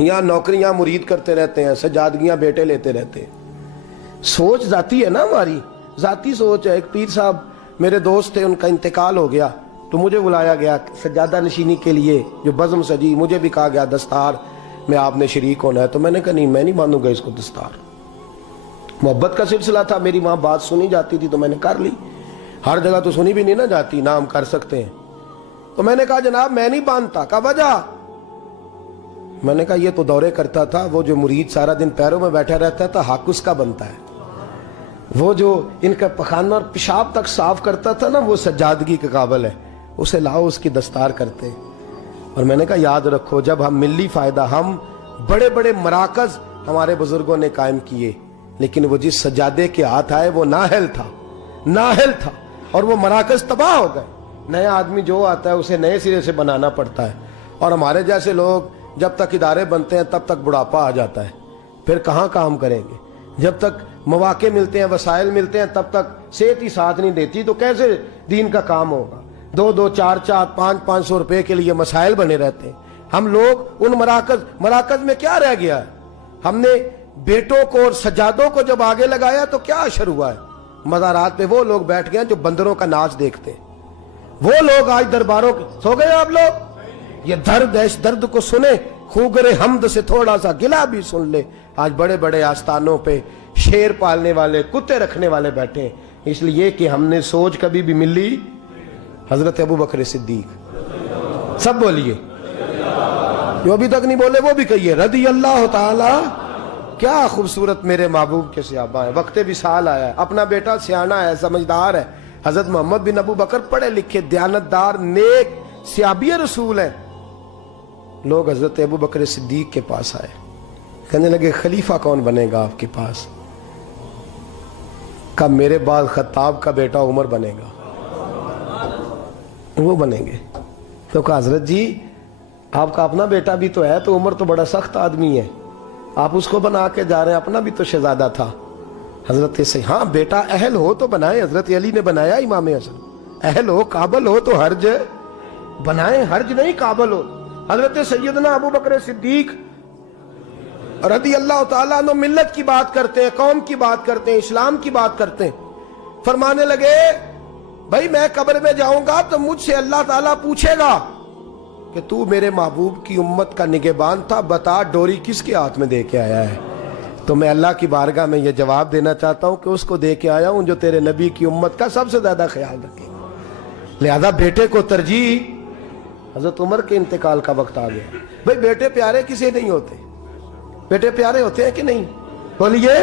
یہاں نوکریاں مرید کرتے رہتے ہیں، سجادگیاں بیٹے لیتے رہتے ہیں۔ سوچ ذاتی ہے نا، ہماری ذاتی سوچ ہے۔ ایک پیر صاحب میرے دوست تھے، ان کا انتقال ہو گیا تو مجھے بلایا گیا سجادہ نشینی کے لیے، جو بزم سجی، مجھے بھی کہا گیا دستار میں آپ نے شریک ہونا ہے۔ تو میں نے کہا نہیں، میں نہیں باندھوں گا اس کو دستار۔ محبت کا سلسلہ تھا، میری وہاں بات سنی جاتی تھی تو میں نے کر لی۔ ہر جگہ تو سنی بھی نہیں نہ جاتی، نہ ہم کر سکتے ہیں۔ تو میں نے کہا جناب میں نہیں باندھتا۔ کہا وجہ؟ میں نے کہا یہ تو دورے کرتا تھا، وہ جو مرید سارا دن پیروں میں بیٹھا رہتا تھا حق اس کا بنتا ہے، وہ جو ان کا پخانہ اور پیشاب تک صاف کرتا تھا نا، وہ سجادگی کے قابل ہے، اسے لاؤ اس کی دستار کرتے۔ اور میں نے کہا یاد رکھو، جب ہم ملی فائدہ، ہم بڑے بڑے مراکز ہمارے بزرگوں نے قائم کیے، لیکن وہ جس سجادے کے ہاتھ آئے وہ نااہل تھا اور وہ مراکز تباہ ہو گئے۔ نیا آدمی جو آتا ہے اسے نئے سرے سے بنانا پڑتا ہے، اور ہمارے جیسے لوگ جب تک ادارے بنتے ہیں تب تک بڑھاپا آ جاتا ہے، پھر کہاں کام کریں گے؟ جب تک مواقع ملتے ہیں، وسائل ملتے ہیں، تب تک صحت ہی ساتھ نہیں دیتی تو کیسے دین کا کام ہوگا؟ 2-2 4-4 500 روپے کے لیے مسائل بنے رہتے ہیں۔ ہم لوگ ان مراکز میں کیا رہ گیا ہے؟ ہم نے بیٹوں کو اور سجادوں کو جب آگے لگایا تو کیا اثر ہوا ہے؟ مزارات پہ وہ لوگ بیٹھ گئے ہیں جو بندروں کا ناچ دیکھتے ہیں۔ وہ لوگ آج درباروں کے سو گئے۔ آپ لوگ یہ درد ہے، اس درد کو سنیں، خوگر حمد سے تھوڑا سا گلا بھی سن لے۔ آج بڑے بڑے آستانوں پہ شیر پالنے والے، کتے رکھنے والے بیٹھے ہیں، اس لیے کہ ہم نے سوچ کبھی بھی ملی حضرت ابو بکر صدیق۔ سب بولیے، جو ابھی تک نہیں بولے وہ بھی کہیے رضی اللہ تعالی۔ کیا خوبصورت میرے محبوب کے صحابہ ہیں۔ وقت وصال آیا ہے، اپنا بیٹا سیانا ہے، سمجھدار ہے، حضرت محمد بن ابو بکر پڑھے لکھے، دیانتدار، نیک صحابی رسول ہیں۔ لوگ حضرت ابو بکر صدیق کے پاس آئے، کہنے لگے خلیفہ کون بنے گا آپ کے پاس؟ کہا میرے بعد خطاب کا بیٹا عمر بنے گا، وہ بنیں گے۔ تو کہا حضرت جی آپ کا اپنا بیٹا بھی تو ہے، تو عمر تو بڑا سخت آدمی ہے، آپ اس کو بنا کے جا رہے ہیں، اپنا بھی تو شہزادہ تھا۔ حضرت سے ہاں بیٹا اہل ہو تو بنائے، حضرت علی نے بنایا امام حسن، اہل ہو قابل ہو تو حرج بنائیں، حرج نہیں قابل ہو۔ حضرت سیدنا ابو بکر صدیق رضی اللہ تعالیٰ عنہ ملت کی بات کرتے ہیں، قوم کی بات کرتے ہیں، اسلام کی بات کرتے ہیں، فرمانے لگے بھائی میں قبر میں جاؤں گا تو مجھ سے اللہ تعالیٰ پوچھے گا کہ تو میرے محبوب کی امت کا نگہبان تھا، بتا ڈوری کس کے ہاتھ میں دے کے آیا ہے؟ تو میں اللہ کی بارگاہ میں یہ جواب دینا چاہتا ہوں کہ اس کو دے کے آیا ہوں جو تیرے نبی کی امت کا سب سے زیادہ خیال رکھے گا۔ لہذا بیٹے کو ترجیح۔ حضرت عمر کے انتقال کا وقت آ گیا۔ بھئی بیٹے پیارے کسے نہیں ہوتے؟ بیٹے پیارے ہوتے ہیں کہ نہیں؟ بولیے،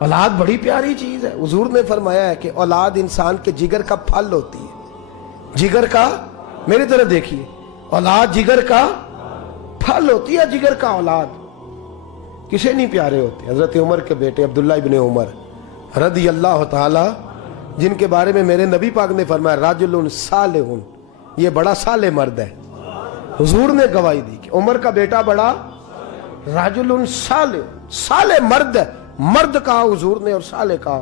اولاد بڑی پیاری چیز ہے۔ حضور نے فرمایا ہے کہ اولاد انسان کے جگر کا پھل ہوتی ہے۔ جگر کا، میری طرف دیکھیے، اولاد جگر کا پھل ہوتی ہے، جگر کا اولاد کسے نہیں پیارے ہوتے؟ حضرت عمر کے بیٹے عبداللہ ابن عمر رضی اللہ تعالی، جن کے بارے میں میرے نبی پاک نے فرمایا رجل صالح، یہ بڑا صالح مرد ہے۔ حضور نے گواہی دی کہ عمر کا بیٹا بڑا رجل صالح مرد ہے۔ مرد کہا حضور نے اور صالح کہا۔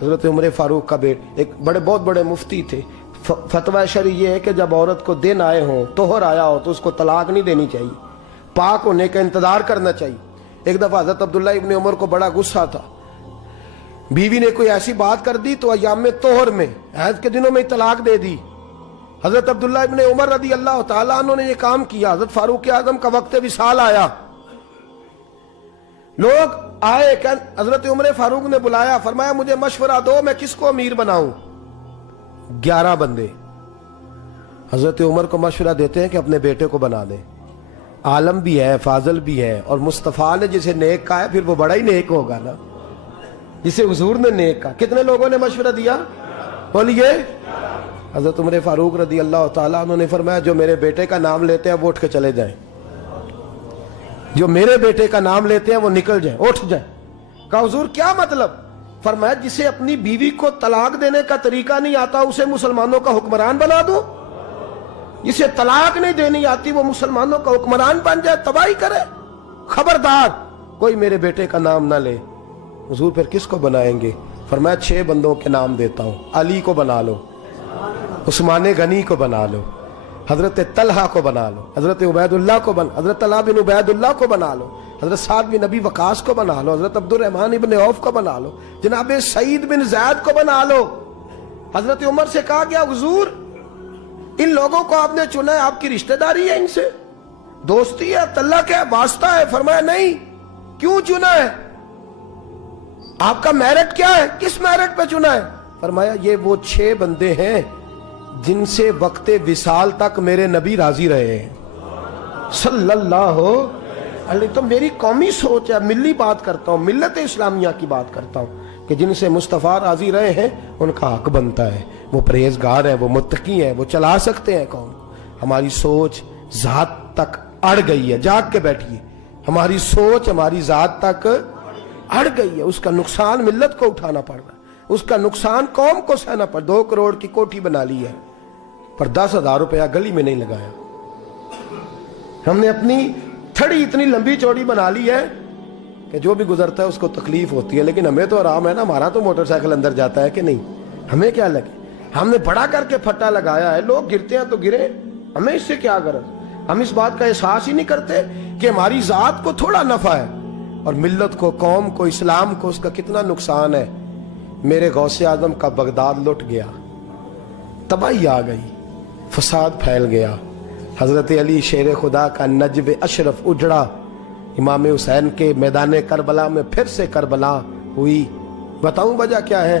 حضرت عمر فاروق کا بیٹا ایک بہت بڑے مفتی تھے۔ فتویٰ شرعی یہ ہے کہ جب عورت کو دن آئے ہوں، طہر آیا ہو، تو اس کو طلاق نہیں دینی چاہیے، پاک ہونے کا انتظار کرنا چاہیے۔ ایک دفعہ حضرت عبداللہ ابن عمر کو بڑا غصہ تھا، بیوی نے کوئی ایسی بات کر دی تو ایام طہر میں، حیض کے دنوں میں طلاق دے دی۔ حضرت عبداللہ ابن عمر رضی اللہ تعالیٰ عنہ نے یہ کام کیا۔ حضرت فاروق اعظم کا وقت وصال آیا، لوگ آئے، حضرت عمر فاروق نے بلایا، فرمایا مجھے مشورہ دو میں کس کو امیر بناؤں؟ 11 بندے حضرت عمر کو مشورہ دیتے ہیں کہ اپنے بیٹے کو بنا دیں، عالم بھی ہے، فاضل بھی ہے، اور مصطفیٰ نے جسے نیک کہا ہے پھر وہ بڑا ہی نیک ہوگا نا، جسے حضور نے نیک کہا۔ کتنے لوگوں نے مشورہ دیا؟ بولیے۔ حضرت عمر فاروق رضی اللہ تعالیٰ عنہ نے فرمایا جو میرے بیٹے کا نام لیتے ہیں وہ اٹھ کے چلے جائیں، جو میرے بیٹے کا نام لیتے ہیں وہ نکل جائیں، اٹھ جائیں۔ کہا حضور کیا مطلب؟ فرمایا جسے اپنی بیوی کو طلاق دینے کا طریقہ نہیں آتا اسے مسلمانوں کا حکمران بنا دو، جسے طلاق نہیں دینی آتی وہ مسلمانوں کا حکمران بن جائے، تباہی کرے۔ خبردار کوئی میرے بیٹے کا نام نہ لے۔ حضور پھر کس کو بنائیں گے؟ فرمایا 6 بندوں کے نام دیتا ہوں، علی کو بنا لو، عثمان غنی کو بنا لو، حضرت طلحہ کو بنا لو، حضرت عبیداللہ کو حضرت طلحہ بن عبیداللہ کو بنا لو، حضرت سعد بن نبی وقاص کو بنا لو، حضرت عبد الرحمن ابن عوف کو بنا لو، جناب سعید بن زید کو بنا لو۔ حضرت عمر سے کہا گیا حضور ان لوگوں کو آپ نے چنا ہے، آپ کی رشتہ داری ہے ان سے، دوستی ہے، تعلق ہے، واسطہ ہے؟ فرمایا نہیں۔ کیوں چنا ہے؟ آپ کا میرٹ کیا ہے؟ کس میرٹ پہ چنا ہے؟ فرمایا یہ وہ 6 بندے ہیں جن سے وقت وصال تک میرے نبی راضی رہے ہیں صلی اللہ علیہ۔ تو میری قومی سوچ ہے، ملی بات کرتا ہوں، ملت اسلامیہ کی بات کرتا ہوں کہ جن سے مصطفیٰ راضی رہے ہیں ان کا حق بنتا ہے، وہ پرہیزگار ہیں، وہ متقی ہیں، وہ چلا سکتے ہیں قوم۔ ہماری سوچ ذات تک اڑ گئی ہے، جاگ کے بیٹھیے، ہماری سوچ ہماری ذات تک اڑ گئی ہے، اس کا نقصان ملت کو اٹھانا پڑ رہا ہے، اس کا نقصان قوم کو سہنا پڑ۔ 2 کروڑ کی کوٹھی بنا لی ہے پر 10,000 روپیہ گلی میں نہیں لگایا۔ ہم نے اپنی تھڑی اتنی لمبی چوڑی بنا لی ہے کہ جو بھی گزرتا ہے اس کو تکلیف ہوتی ہے، لیکن ہمیں تو آرام ہے نا، ہمارا تو موٹر سائیکل اندر جاتا ہے کہ نہیں، ہمیں کیا لگے؟ ہم نے بڑا کر کے پھٹا لگایا ہے، لوگ گرتے ہیں تو گرے، ہمیں اس سے کیا غرض؟ ہم اس بات کا احساس ہی نہیں کرتے کہ ہماری ذات کو تھوڑا نفع ہے اور ملت کو، قوم کو، اسلام کو اس کا کتنا نقصان ہے۔ میرے غوث اعظم کا بغداد لٹ گیا، تباہی آ گئی، فساد پھیل گیا، حضرت علی شیر خدا کا نجب اشرف اجڑا، امام حسین کے میدان کربلا میں پھر سے کربلا ہوئی۔ بتاؤں وجہ کیا ہے؟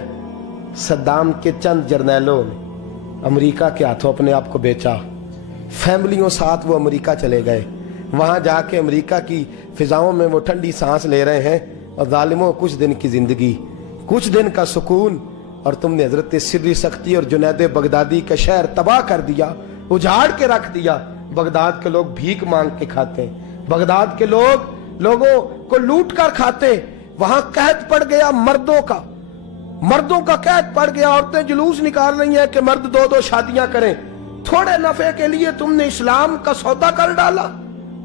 صدام کے چند جرنیلوں نے امریکہ کے ہاتھوں اپنے آپ کو بیچا، فیملیوں ساتھ وہ امریکہ چلے گئے، وہاں جا کے امریکہ کی فضاؤں میں وہ ٹھنڈی سانس لے رہے ہیں، اور ظالموں کچھ دن کی زندگی، کچھ دن کا سکون، اور تم نے حضرت سری سختی اور جنید بغدادی کا شہر تباہ کر دیا، اجاڑ کے رکھ دیا۔ بغداد کے لوگ بھیک مانگ کے کھاتے ہیں، بغداد کے لوگ لوگوں کو لوٹ کر کھاتے ہیں، وہاں قحط پڑ گیا مردوں کا قحط پڑ گیا، عورتیں جلوس نکال رہی ہیں کہ مرد 2 شادیاں کریں۔ تھوڑے نفع کے لیے تم نے اسلام کا سودا کر ڈالا،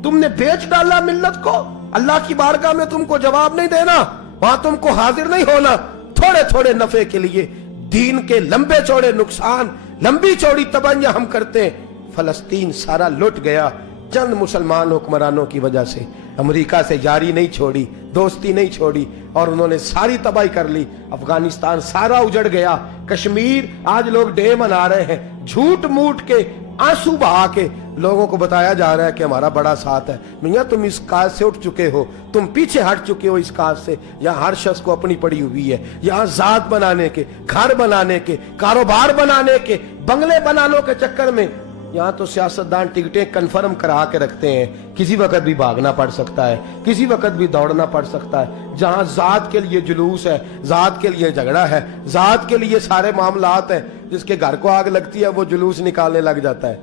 تم نے بیچ ڈالا ملت کو۔ اللہ کی بارگاہ میں تم کو جواب نہیں دینا، وہاں تم کو حاضر نہیں ہونا۔ تھوڑے نفع کے لیے دین کے لمبے چوڑے نقصان، لمبی چوڑی تباہیاں ہم کرتے ہیں۔ فلسطین سارا لٹ گیا چند مسلمان حکمرانوں کی وجہ سے، امریکہ سے یاری نہیں چھوڑی، دوستی نہیں چھوڑی، اور انہوں نے ساری تباہی کر لی۔ افغانستان سارا اجڑ گیا، کشمیر آج لوگ ڈے منا رہے ہیں، جھوٹ موٹ کے، آنسو بہا کے لوگوں کو بتایا جا رہا ہے کہ ہمارا بڑا ساتھ ہے۔ میاں تم اس کاج سے اٹھ چکے ہو، تم پیچھے ہٹ چکے ہو اس کاج سے۔ یہاں ہر شخص کو اپنی پڑی ہوئی ہے، یہاں ذات بنانے کے، گھر بنانے کے، کاروبار بنانے کے، بنگلے بنانے کے چکر میں یہاں تو سیاستدان ٹکٹیں کنفرم کرا کے رکھتے ہیں، کسی وقت بھی بھاگنا پڑ سکتا ہے، کسی وقت بھی دوڑنا پڑ سکتا ہے۔ جہاں ذات کے لیے جلوس ہے، ذات کے لیے جھگڑا ہے، ذات کے لیے سارے معاملات ہیں، جس کے گھر کو آگ لگتی ہے وہ جلوس نکالنے لگ جاتا ہے۔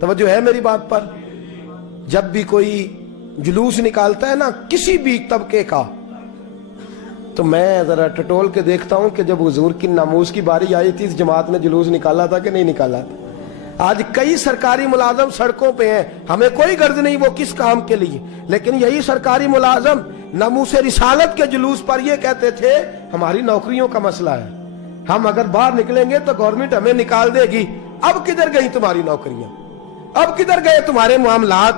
توجہ ہے میری بات پر؟ جب بھی کوئی جلوس نکالتا ہے نا کسی بھی طبقے کا، تو میں ذرا ٹٹول کے دیکھتا ہوں کہ جب حضور کی ناموس کی باری آئی تھی اس جماعت نے جلوس نکالا تھا کہ نہیں نکالا تھا؟ آج کئی سرکاری ملازم سڑکوں پہ ہیں، ہمیں کوئی غرض نہیں وہ کس کام کے لیے، لیکن یہی سرکاری ملازم ناموس رسالت کے جلوس پر یہ کہتے تھے ہماری نوکریوں کا مسئلہ ہے، ہم اگر باہر نکلیں گے تو گورنمنٹ ہمیں نکال دے گی۔ اب کدھر گئی تمہاری نوکریاں؟ اب کدھر گئے تمہارے معاملات؟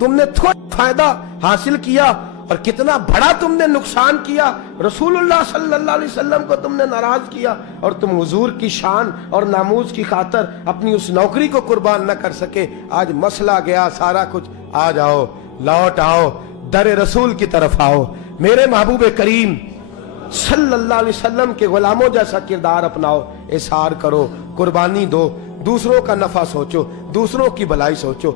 تم نے تھوڑا فائدہ حاصل کیا اور کتنا بڑا تم نے نقصان کیا۔ رسول اللہ صلی اللہ علیہ وسلم کو تم نے ناراض کیا، اور تم حضور کی شان اور ناموس کی خاطر اپنی اس نوکری کو قربان نہ کر سکے۔ آج مسئلہ گیا سارا کچھ، آ جاؤ، لوٹ آؤ، در رسول کی طرف آؤ، میرے محبوب کریم صلی اللہ علیہ وسلم کے غلاموں جیسا کردار اپناؤ، اظہار کرو، قربانی دو، دوسروں کا نفع سوچو، دوسروں کی بھلائی سوچو۔